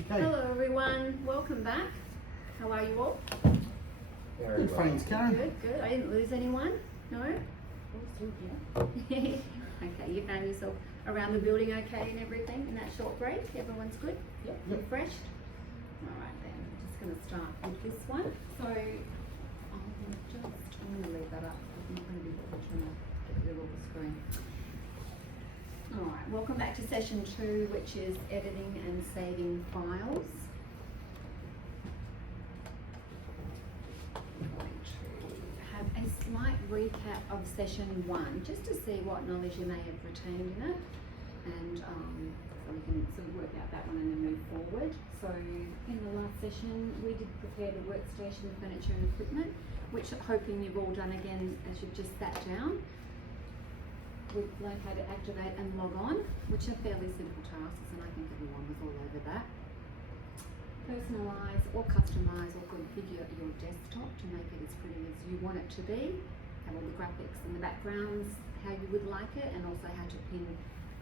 Okay. Hello everyone, welcome back. How are you all? Very Good, well. thanks, Karen. Good. I didn't lose anyone? No? Oh, still here. Okay, you found yourself around the building okay and everything in that short break? Everyone's good? Yep. Refreshed? Alright then, I'm just going to start with this one. So, I'm going to leave that up. I'm not going to be trying to get rid of all the screen. Alright, welcome back to session 2, which is editing and saving files. I'm going to have a slight recap of session 1, just to see what knowledge you may have retained in it, and so we can sort of work out that one and then move forward. So in the last session, we did prepare the workstation, the furniture and equipment, which hoping you've all done again as you've just sat down. We've learned how to activate and log on, which are fairly simple tasks, and I think everyone was all over that. Personalise or customise or configure your desktop to make it as pretty as you want it to be. Have all the graphics and the backgrounds how you would like it, and also how to pin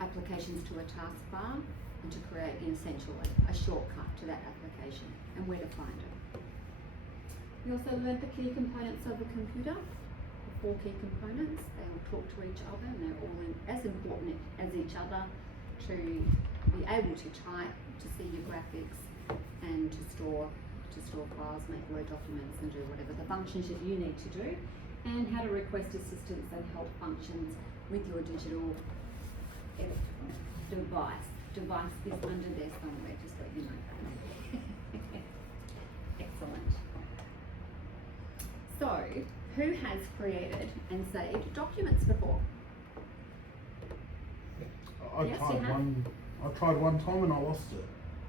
applications to a taskbar and to create, essentially, a shortcut to that application and where to find it. We also learned the key components of a computer. 4 key components. They all talk to each other and they're all as important as each other to be able to type, to see your graphics, and to store files, make Word documents and do whatever the functions that you need to do, and how to request assistance and help functions with your digital device. Device is under there somewhere, just let you know that. Excellent. So, who has created and saved documents before? I Yes, tried you have. one time and I lost it.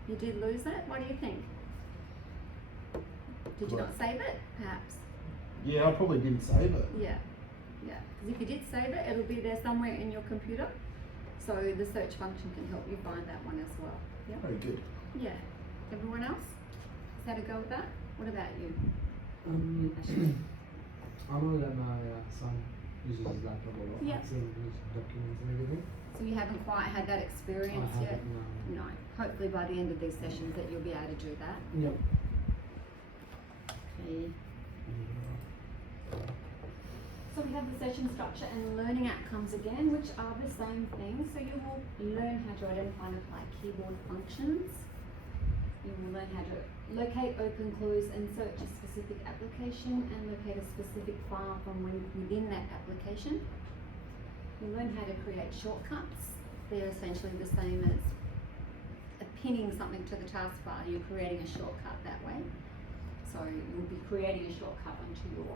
You did lose it? What do you think? Did you Well- not save it, perhaps? Yeah, I probably didn't save it. Yeah. Because if you did save it, it'll be there somewhere in your computer. So the search function can help you find that one as well. Yeah. Very good. Yeah. Everyone else? How to go with that? What about you? Ashley? I know that my son uses his laptop a lot. Yeah. I've seen his documents and everything. So you haven't quite had that experience I yet? haven't, no. No. Hopefully by the end of these sessions that you'll be able to do that. Yep. Okay. So we have the session structure and learning outcomes again, which are the same thing. So you will learn how to identify and apply keyboard functions. You will learn how to locate, open, close and search a specific application and locate a specific file from within that application. You learn how to create shortcuts. They're essentially the same as pinning something to the taskbar. You're creating a shortcut that way. So you'll be creating a shortcut onto your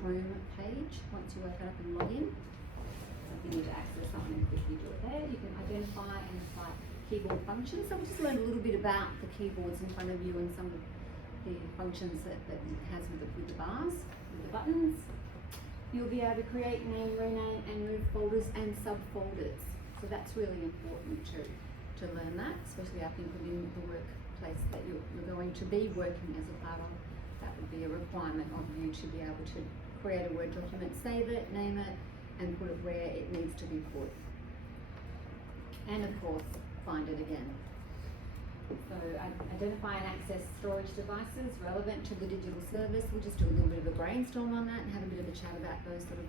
home page once you open up and log in. So if you need to access something and quickly do it there, you can identify and apply keyboard functions. So we just learned a little bit about the keyboards in front of you and some of the functions that it has with the bars, with the buttons. You'll be able to create, name, rename and move folders and subfolders. So that's really important to learn that, especially I think within the workplace that you're going to be working as a part of. That would be a requirement of you to be able to create a Word document, save it, name it, and put it where it needs to be put. And of course, find it again. So identify and access storage devices relevant to the digital service. We'll just do a little bit of a brainstorm on that and have a bit of a chat about those sort of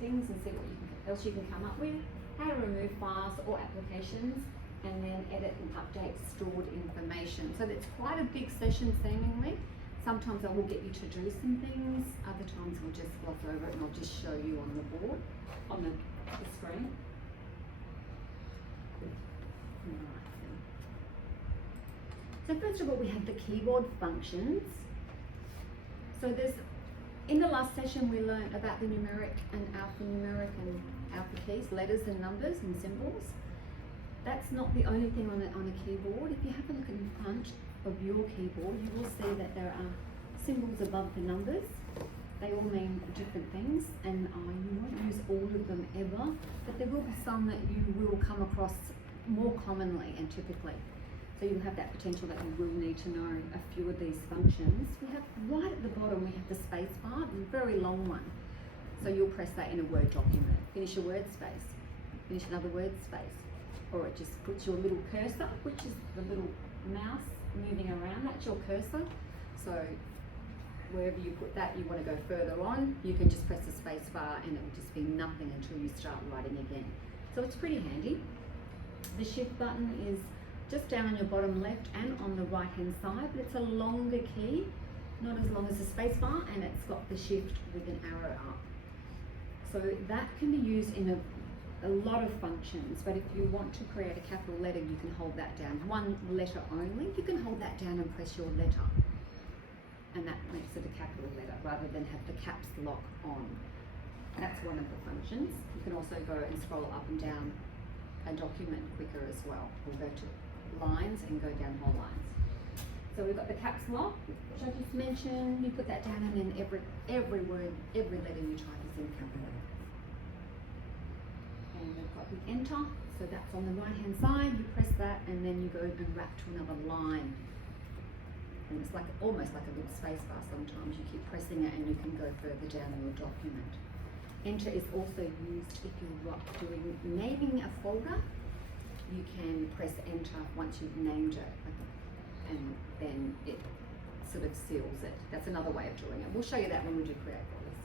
things and see what else you can come up with. How to remove files or applications, and then edit and update stored information. So it's quite a big session seemingly. Sometimes I will get you to do some things, other times we'll just gloss over it and I'll just show you on the board, on the screen. So first of all, we have the keyboard functions. So in the last session we learned about the numeric and alphanumeric and alpha keys, letters and numbers and symbols. That's not the only thing on a keyboard. If you have a look in front of your keyboard, you will see that there are symbols above the numbers. They all mean different things, and you won't use all of them ever, but there will be some that you will come across more commonly and typically. So you'll have that potential that you will need to know a few of these functions. We have right at the bottom, we have the space bar, a very long one. So you'll press that in a Word document. Finish a word space, finish another word space. or it just puts your little cursor, which is the little mouse moving around, that's your cursor. So wherever you put that, you want to go further on, you can just press the space bar and it will just be nothing until you start writing again. So it's pretty handy. The shift button is just down on your bottom left and on the right hand side, but it's a longer key, not as long as the space bar, and it's got the shift with an arrow up. So that can be used in a lot of functions, but if you want to create a capital letter, you can hold that down. One letter only, you can hold that down and press your letter. And that makes it a capital letter rather than have the caps lock on. That's one of the functions. You can also go and scroll up and down a document quicker as well. We'll go to lines and go down whole lines. So we've got the caps lock, which I just mentioned. You put that down and then every word, every letter you type is in capital. And we've got the enter, so that's on the right hand side. You press that and then you go and wrap to another line. And it's like almost like a little space bar sometimes. You keep pressing it and you can go further down in your document. Enter is also used if you're doing naming a folder. You can press enter once you've named it, and then it sort of seals it. That's another way of doing it. We'll show you that when we do create folders.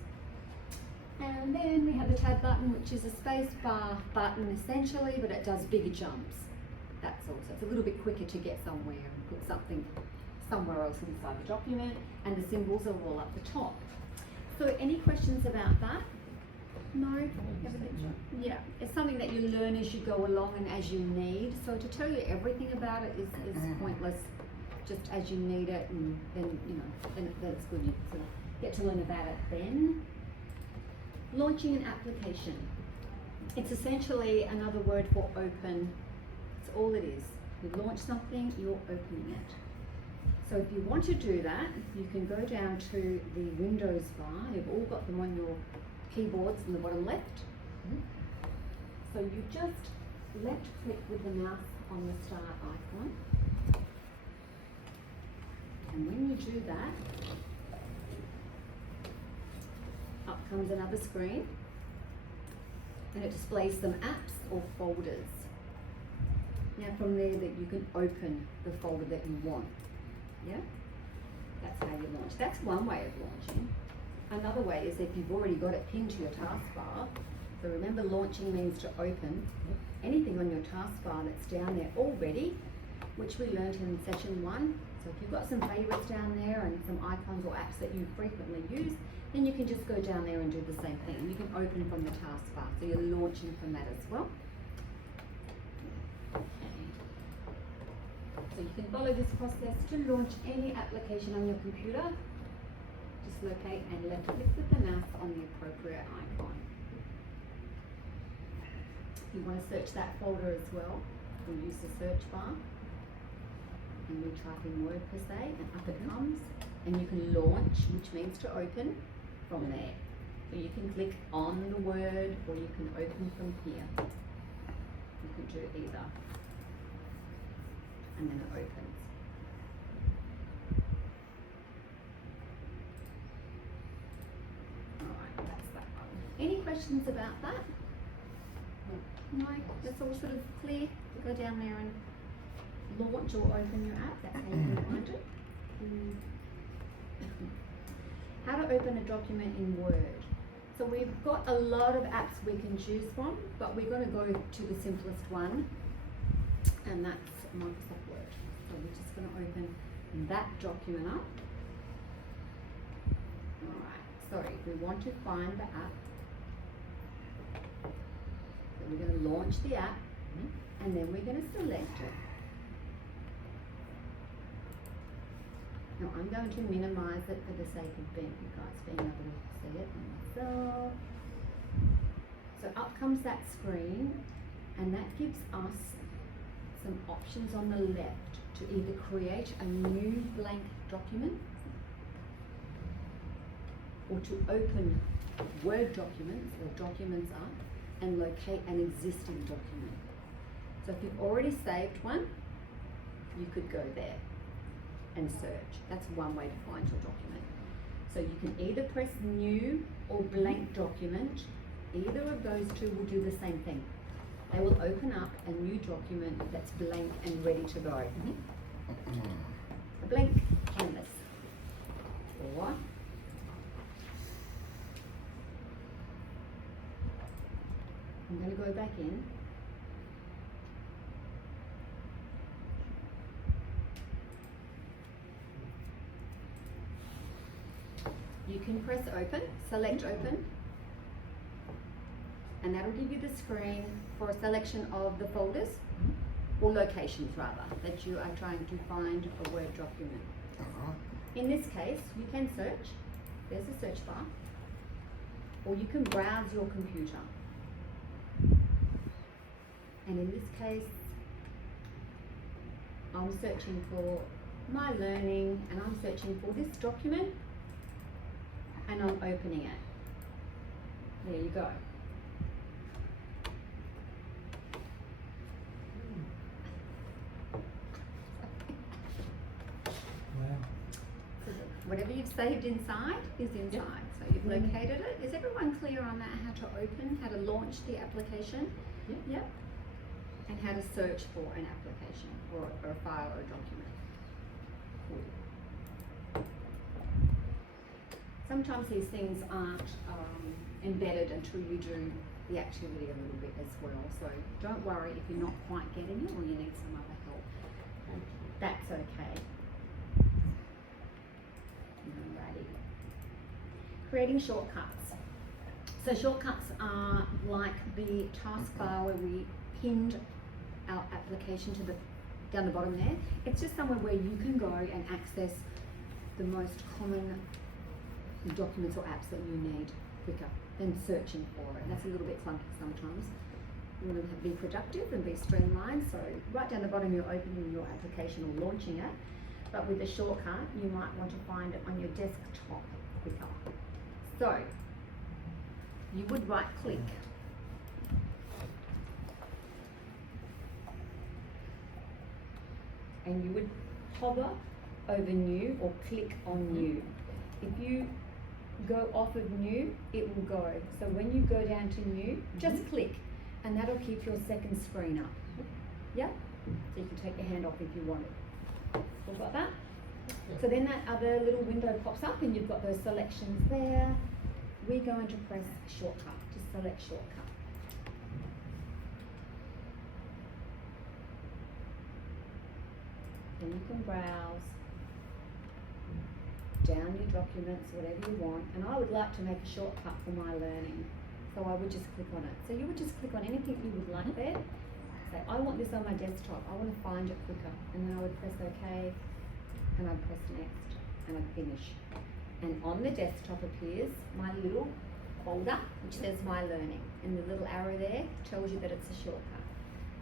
And then we have the tab button, which is a space bar button essentially, but it does bigger jumps. That's all. So it's a little bit quicker to get somewhere and put something somewhere else inside the document, and the symbols are all up the top. So any questions about that? No? Everything? Yeah, it's something that you learn as you go along and as you need. So to tell you everything about it is pointless. Just as you need it, and then then it's good you sort of get to learn about it then. Launching an application. It's essentially another word for open. It's all it is. You launch something, you're opening it. So if you want to do that, you can go down to the Windows bar. You've all got them on your keyboards in the bottom left. So you just left click with the mouse on the star icon. And when you do that, up comes another screen and it displays some apps or folders. Now from there that you can open the folder that you want. Yeah, that's how you launch. That's one way of launching. Another way is if you've already got it pinned to your taskbar. So remember, launching means to open anything on your taskbar that's down there already, which we learned in session 1. So if you've got some favorites down there and some icons or apps that you frequently use, then you can just go down there and do the same thing. You can open from the taskbar, so you're launching from that as well. So you can follow this process to launch any application on your computer. Just locate and left click with the mouse on the appropriate icon. If you want to search that folder as well, we'll use the search bar. And we type in word per se, and up it comes. And you can launch, which means to open, from there. So you can click on the word, or you can open from here. You can do either. And then it opens. Alright, that's that one. Any questions about that? No, that's all sort of clear. Go down there and launch or open your app. That's how you can find it. How to open a document in Word. So we've got a lot of apps we can choose from, but we're going to go to the simplest one, and that's Microsoft Word. So we're just going to open that document up. Alright, so if we want to find the app, so we're going to launch the app, and then we're going to select it. Now I'm going to minimize it for the sake of you guys being able to see it myself. So up comes that screen, and that gives us some options on the left to either create a new blank document or to open Word documents or documents up and locate an existing document. So if you've already saved one, you could go there and search. That's one way to find your document. So you can either press new or blank document. Either of those two will do the same thing. they will open up a new document that's blank and ready to go. A blank canvas. Or I'm going to go back in. You can press open, select open, and that'll give you the screen for a selection of the folders, or locations rather, that you are trying to find a Word document. Alright. In this case, you can search, there's a search bar, or you can browse your computer. And in this case, I'm searching for my learning, and I'm searching for this document, and I'm opening it. There you go. Wow. Whatever you've saved inside is inside. So you've located it. Is everyone clear on that? How to open, how to launch the application? Yep. And how to search for an application or a file or a document. Sometimes these things aren't embedded until you do the activity a little bit as well. So don't worry if you're not quite getting it or you need some other help. That's okay. Alrighty. Creating shortcuts. So shortcuts are like the taskbar where we pinned our application to down the bottom there. It's just somewhere where you can go and access the most common documents or apps that you need quicker than searching for it. That's a little bit clunky sometimes. You want to be productive and be streamlined. So right down the bottom, you're opening your application or launching it. But with a shortcut, you might want to find it on your desktop quicker. So you would right click. And you would hover over new or click on new. If you go off of new, it will go. So when you go down to new, just click, and that'll keep your second screen up. Yeah? So you can take your hand off if you want it. All got that? So then that other little window pops up and you've got those selections there. We're going to press shortcut, to select shortcut. Then you can browse down your documents, whatever you want. And I would like to make a shortcut for my learning. So I would just click on it. So you would just click on anything you would like there. Say, I want this on my desktop. I want to find it quicker. And then I would press OK, and I'd press next, and I'd finish. And on the desktop appears my little folder, which says My Learning. And the little arrow there tells you that it's a shortcut.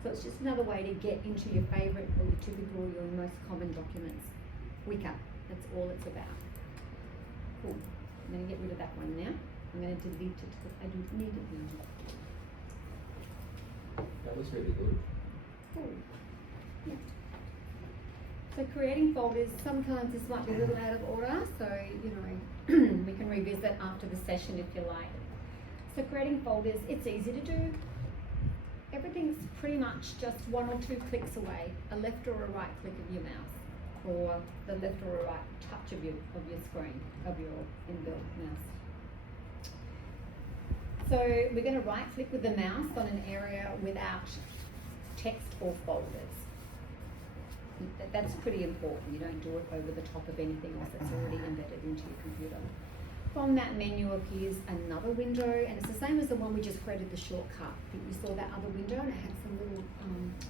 So it's just another way to get into your favourite or your typical, your most common documents quicker. That's all it's about. Cool. I'm going to get rid of that one now. I'm going to delete it because I don't need it now. That was really good. Cool. Yeah. So creating folders, sometimes this might be a little out of order, so you know we can revisit after the session if you like. So creating folders, it's easy to do. Everything's pretty much just 1 or 2 clicks away, a left or a right click of your mouse, or the left or a right touch of your screen, of your inbuilt mouse. So we're going to right click with the mouse on an area without text or folders. That's pretty important. You don't do it over the top of anything else that's already embedded into your computer. From that menu appears another window, and it's the same as the one we just created, the shortcut. I think you saw that other window and it had some little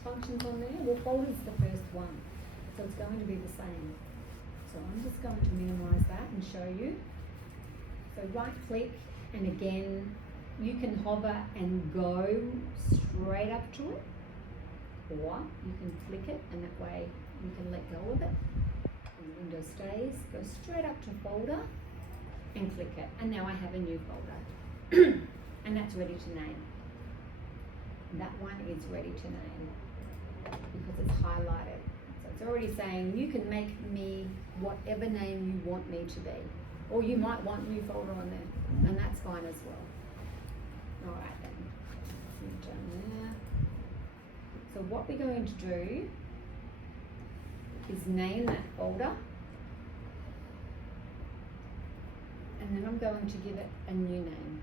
functions on there. Well, folder's the first one, so it's going to be the same. So I'm just going to minimize that and show you. So right click, and again, you can hover and go straight up to it, or you can click it and that way you can let go of it. And the window stays, go straight up to folder and click it. And now I have a new folder. And that's ready to name. That one is ready to name because it's highlighted. So it's already saying you can make me whatever name you want me to be. Or you might want new folder on there, and that's fine as well. Alright then, we've done there. So what we're going to do is name that folder, and then I'm going to give it a new name.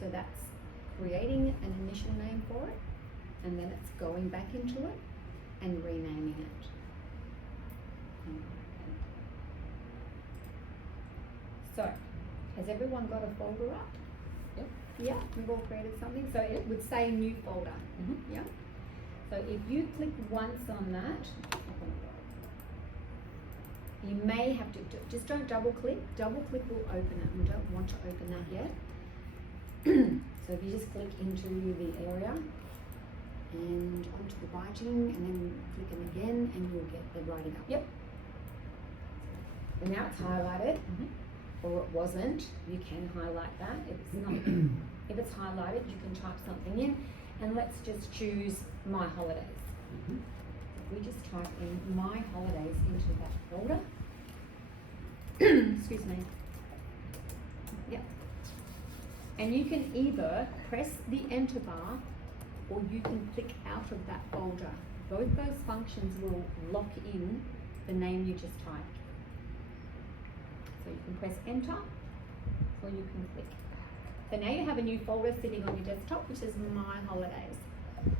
So that's creating an initial name for it, and then it's going back into it and renaming it. So, has everyone got a folder up? Yep. Yeah, we've all created something. So it would say new folder. Mm-hmm. Yeah. So if you click once on that, you may have to just don't double click. Double click will open it. We don't want to open that yet. So if you just click into the area and onto the writing, and then click them again, and you'll get the writing up. Yep. And now it's highlighted, or it wasn't. You can highlight that. If it's not, if it's highlighted, you can type something in. And let's just choose my holidays. We just type in my holidays into that folder. Excuse me. Yep. And you can either press the enter bar, or you can click out of that folder. Both those functions will lock in the name you just typed. So you can press enter, or you can click. So now you have a new folder sitting on your desktop, which is My Holidays.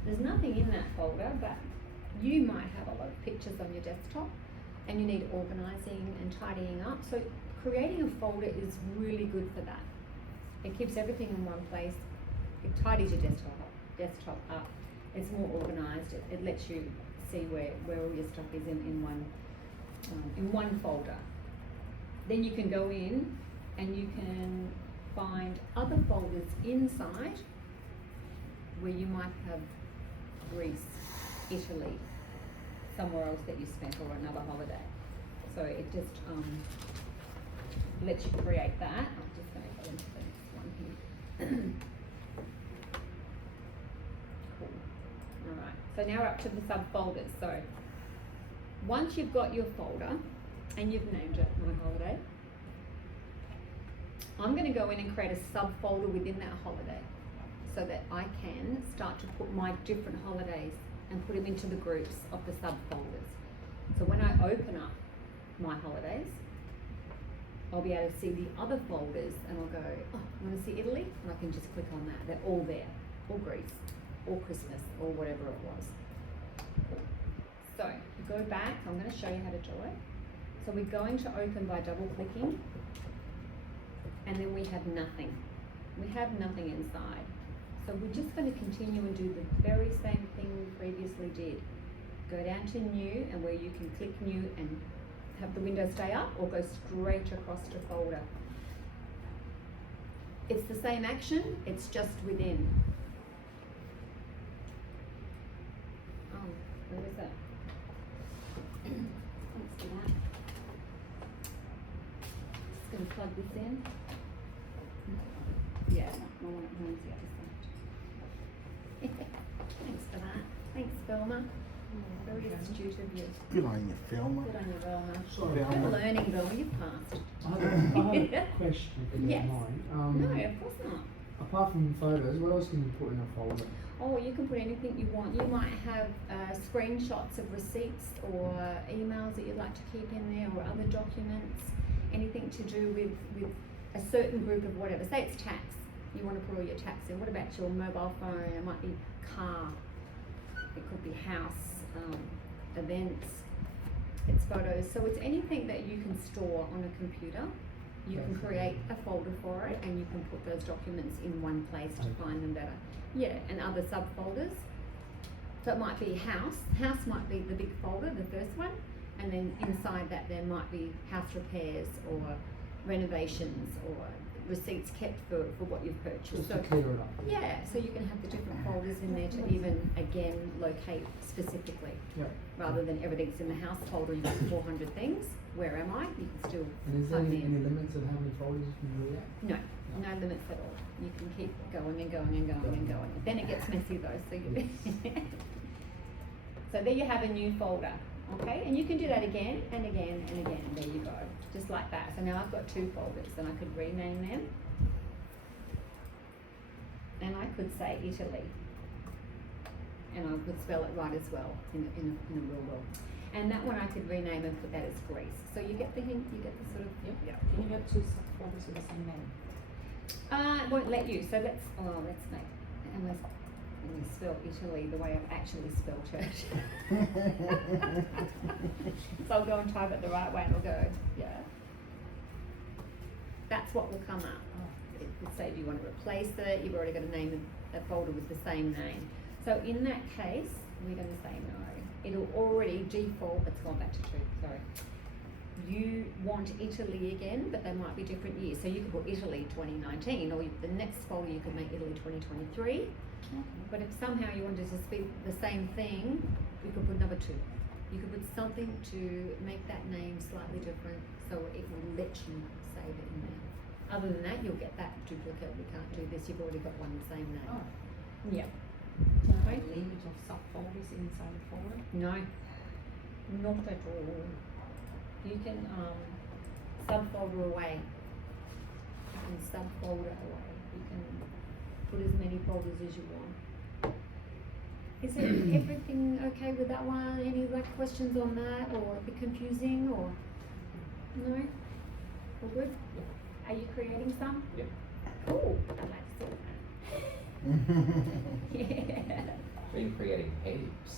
There's nothing in that folder, but you might have a lot of pictures on your desktop and you need organizing and tidying up. So creating a folder is really good for that. It keeps everything in one place. It tidies your desktop up. It's more organized. It lets you see where all your stuff is in one folder. Then you can go in and you can find other folders inside where you might have Greece, Italy, somewhere else that you spent, or another holiday. So it just lets you create that. I'm just going to go into the next one here. Cool. Alright, so now we're up to the subfolders. So once you've got your folder and you've named it My Holiday, I'm going to go in and create a subfolder within that holiday so that I can start to put my different holidays and put them into the groups of the subfolders. So when I open up My Holidays, I'll be able to see the other folders, and I'll go, oh, I want to see Italy, and I can just click on that. They're all there, or Greece, or Christmas, or whatever it was. So you go back, I'm going to show you how to do it. So we're going to open by double clicking, and then we have nothing. We have nothing inside. So we're just going to continue and do the very same thing we previously did. Go down to new, and where you can click new and have the window stay up, or go straight across to folder. It's the same action, it's just within. Oh, where is that? Thanks for that. Just going to plug this in. Yeah, my one at home's the other side. Thanks for that. Thanks, Velma. Very astute of you. Good on you, Phil. Good on you, Velma. Sorry, I'm Velma. learning, Velma. You've passed. I had a question, if you Yes. don't mind. No, of course not. Apart from photos, what else can you put in a folder? Oh, you can put anything you want. You might have screenshots of receipts or emails that you'd like to keep in there, or other documents, anything to do with a certain group of whatever. Say it's tax. You want to put all your tax in. What about your mobile phone? It might be car. It could be house, events. It's photos. So it's anything that you can store on a computer. You can create a folder for it, and you can put those documents in one place to find them better. Yeah, and other subfolders. So it might be house. House might be the big folder, the first one, and then inside that there might be house repairs or renovations or receipts kept for what you've purchased. Just to clear it up. Yeah, so you can have the different folders in there to even, again, locate specifically. Yep. Rather than everything's in the house folder, you've got 400 things. Where am I? You can still And is there type any in. limits of how many folders you can do that? No, no limits at all. You can keep going and going and going and going. Then it gets messy though, so you So there you have a new folder, okay? And you can do that again and again and again. There you go, just like that. So now I've got 2 folders, and I could rename them. And I could say Italy. and I would spell it right as well in a real world. And that one I could rename and put that as Greece. So you get the hint, you get the sort of, Yep. yeah. Can you have two subfolders with the same name? It won't let you, so let's make, unless we spell Italy the way I've actually spelled it. So I'll go and type it the right way and it'll go, yeah. That's what will come up. It would say, do you want to replace it? You've already got a name, a folder with the same name. So in that case, we're going to say no. It'll already default, it's gone back to 2, sorry. You want Italy again, but they might be different years. So you could put Italy 2019, or the next folder you could make Italy 2023. But if somehow you wanted to speak the same thing, you could put number 2. You could put something to make that name slightly different, so it will let you save it in there. Other than that, you'll get that duplicate. We can't do this. You've already got one the same name. Oh. Yeah. Can I Okay. have a limit of subfolders inside the folder? No, not at all. You can subfolder away. You can subfolder away. You can put as many folders as you want. Is it everything okay with that one? Any questions on that, or a bit confusing, or no? All good? Are you creating some? Yep. Cool. I like to see that. Yeah. Been creating heaps.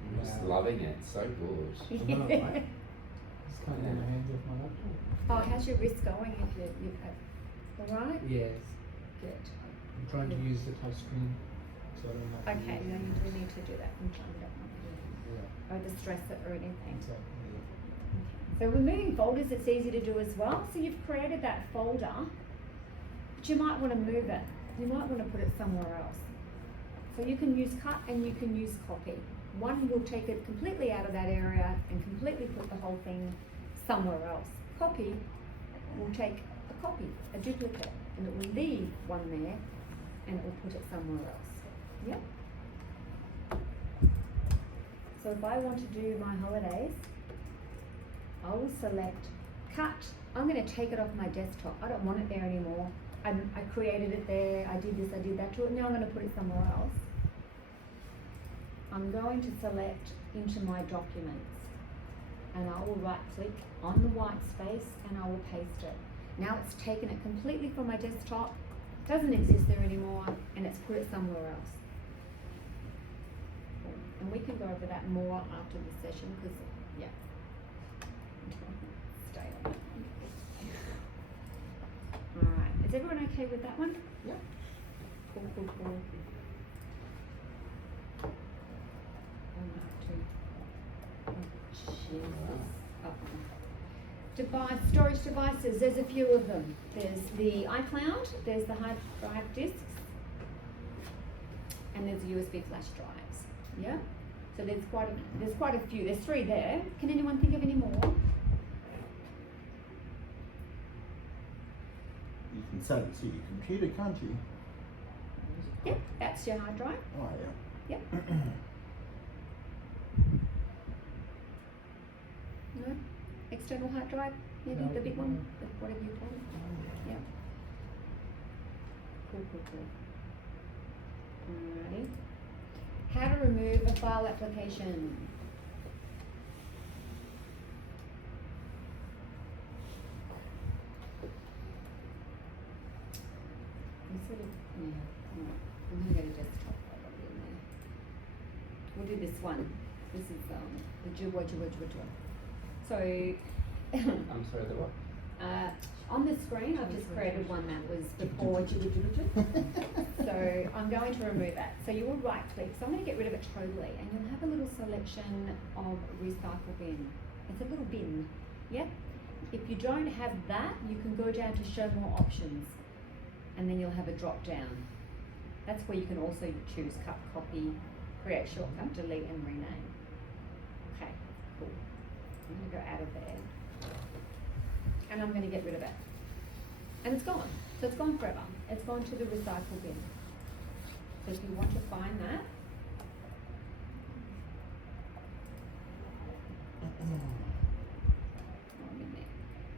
I'm just Wow. loving it. So good. I love it, mate. Just can't get my hands off my laptop. Oh, how's your wrist going? If you've had, all right? Yes. Good. I'm trying to use the touch screen so I don't have to Okay, use no, it. you do need to do that from time to time. Yeah, Or distress it or anything. exactly. So removing folders, it's easy to do as well. So you've created that folder, but you might want to move it. You might want to put it somewhere else. So you can use cut and you can use copy. One will take it completely out of that area and completely put the whole thing somewhere else. Copy will take a copy, a duplicate, and it will leave one there and it will put it somewhere else. Yep. So if I want to do my holidays, I will select cut. I'm going to take it off my desktop. I don't want it there anymore. I created it there. I did this, I did that to it. Now I'm going to put it somewhere else. I'm going to select into my documents and I will right click on the white space and I will paste it. Now it's taken it completely from my desktop, doesn't exist there anymore, and it's put it somewhere else. And we can go over that more after the session because, yeah. Stay on that one. Alright, is everyone okay with that one? Yeah. Cool, cool, cool. Device, storage devices, there's a few of them. There's the iCloud, there's the hard drive disks, and there's USB flash drives. Yeah? So there's quite a few. There's 3 there. Can anyone think of any more? You can save it to your computer, can't you? Yep, that's your hard drive. Oh yeah. Yep. No? External hard drive? Maybe No, the big no. one? Whatever you call it? Yeah. Cool, cool, cool. Alrighty. How to remove a file application. We sort of, yeah, alright. I'm gonna go to desktop probably in there. We'll do this one. This is the Jubwa. So I'm sorry, the what? on the screen I've just created one that was before So I'm going to remove that. So you will right click. So I'm going to get rid of it totally and you'll have a little selection of recycle bin. It's a little bin. Yep. If you don't have that, you can go down to show more options and then you'll have a drop down. That's where you can also choose cut, copy, create shortcut, delete and rename. Okay, cool. I'm going to go out of there. And I'm going to get rid of it. And it's gone. So it's gone forever. It's gone to the recycle bin. So if you want to find that,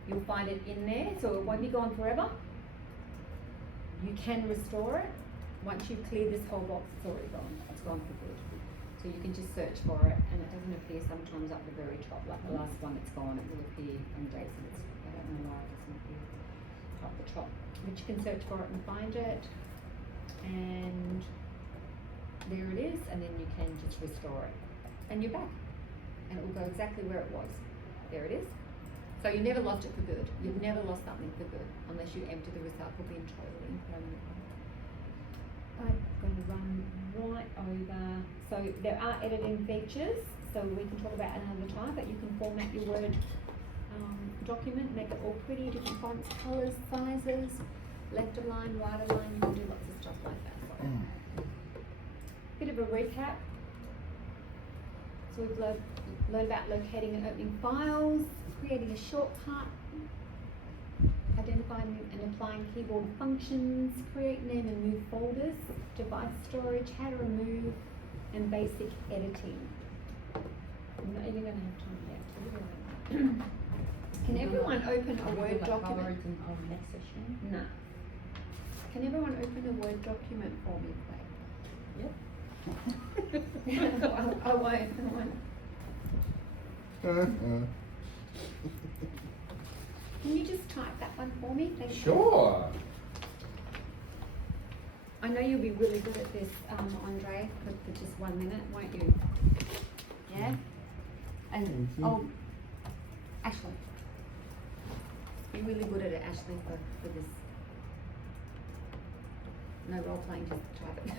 you'll find it in there. So it won't be gone forever. You can restore it. once you've cleared this whole box, it's already gone. It's gone for good. So you can just search for it, and it doesn't appear sometimes up the very top. Like the last one, it's gone. It will appear on dates, and it's, I don't know why it doesn't appear up the top. But you can search for it and find it, and there it is. And then you can just restore it, and you're back, and it will go exactly where it was. There it is. So you never lost it for good. You've never lost something for good unless you empty the recycle bin totally permanently. I'm going to run right over. So there are editing features, so we can talk about it another time, but you can format your Word document, make it all pretty, different fonts, colours, sizes, left align, right align, you can do lots of stuff like that. So, bit of a recap. So we've learned about locating and opening files, creating a shortcut, identifying and applying keyboard functions, create, name and move folders, device storage, how to remove, and basic editing. I'm not even going to have time yet. Can everyone open a Word document? In our next session. No. Can everyone open a Word document for me, please? Yep. I won't. Can you just type that one for me? Thank you. Sure. I know you'll be really good at this, Andre, for just 1 minute, won't you? Yeah? And, Thank you. oh, Ashley. You're really good at it, Ashley, for this. No role playing, just type it.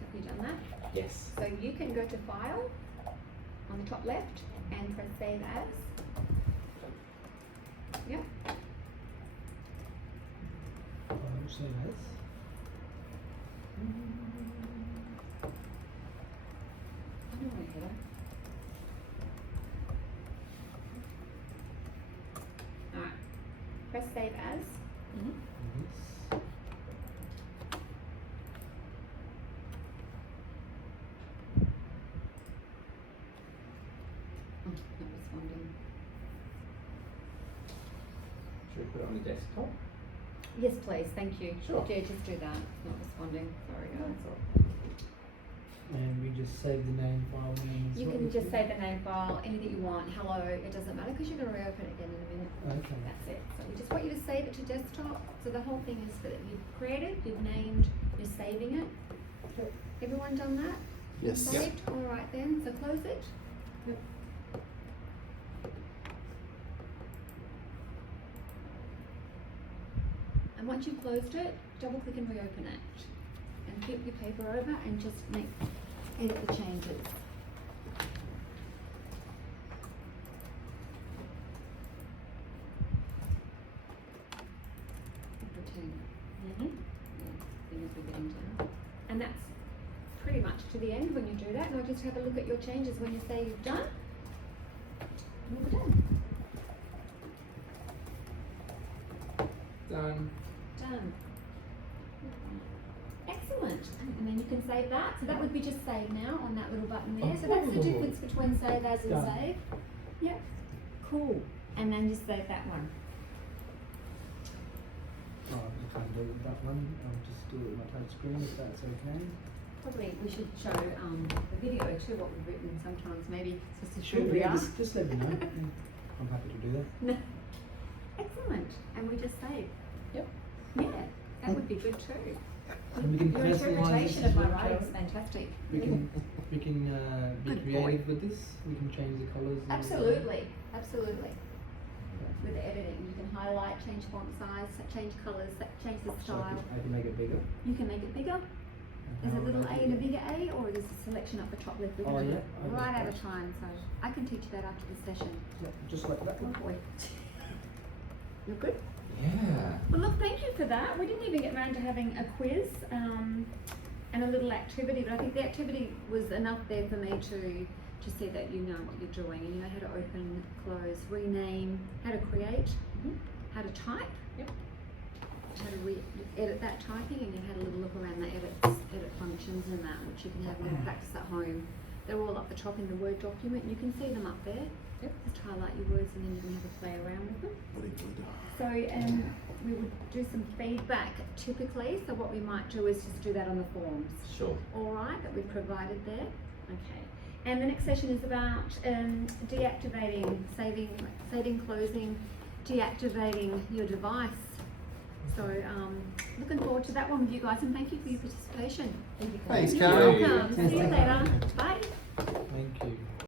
Have you done that? Yes. So you can go to File on the top left and press Save As. Yep. Save as. I know I hit it. Alright. Press Save As. Yes. Oh, not responding. Should we put it on the desktop? Yes, please, thank you. Sure. Yeah, just do that. It's not responding. Sorry, guys. And we just save the name file name. You can just say the name file, anything you want. Hello, it doesn't matter because you're going to reopen it again in a minute. Okay. That's it. So we just want you to save it to desktop. So the whole thing is that you've created, you've named, you're saving it. Everyone done that? Yes. Yep. Saved? All right then. So close it. And once you've closed it, double click and reopen it. And flip your paper over and just edit the changes. Return. Things we're getting to. And that's pretty much to the end when you do that. Now just have a look at your changes when you say you've done. And we're done. Done. Done. Excellent. And then you can save that. So that would be just save now on that little button there. So that's the difference between save as and Done. save. Yep. Cool. And then just save that one. Oh, I can't do it with that one. I'll just do it with my touch screen if that's okay. Probably we should show the video too, what we've written sometimes. Maybe just to show Sure, we yeah, are. just let me know. Yeah, I'm happy to do that. No. Excellent. And we just save. Yep. Yeah, that would be good too. And we can Your personalise interpretation this of my as well, writing is Karen. fantastic. We can be Good boy. creative with this. We can change the colours. and Absolutely, absolutely. With the editing, you can highlight, change font size, change colours, change the So style. I can make it bigger. You can make it bigger. There's a How little would I A do and a that? bigger A, or there's a selection up the top left. We're Oh, going to yeah, do it I right like out of that. time, so I can teach you that after the session. Yeah, just like that Oh one. boy. You're good? Yeah. Well, look, thank you for that. We didn't even get around to having a quiz and a little activity, but I think the activity was enough there for me to see that you know what you're doing and you know how to open, close, rename, how to create, how to type. Yep. How to edit that typing, and you had a little look around the edit functions and that, which you can have a little practice at home. They're all up the top in the Word document. You can see them up there. Yep. Just highlight your words and then you can have a play around with them. Very good. So we would do some feedback typically. So what we might do is just do that on the forms. Sure. All right, that we've provided there. Okay. And the next session is about deactivating, saving, closing, deactivating your device. So looking forward to that one with you guys, and thank you for your participation. Thank you. Thanks, You're Carol. welcome. See you later. Bye. Thank you.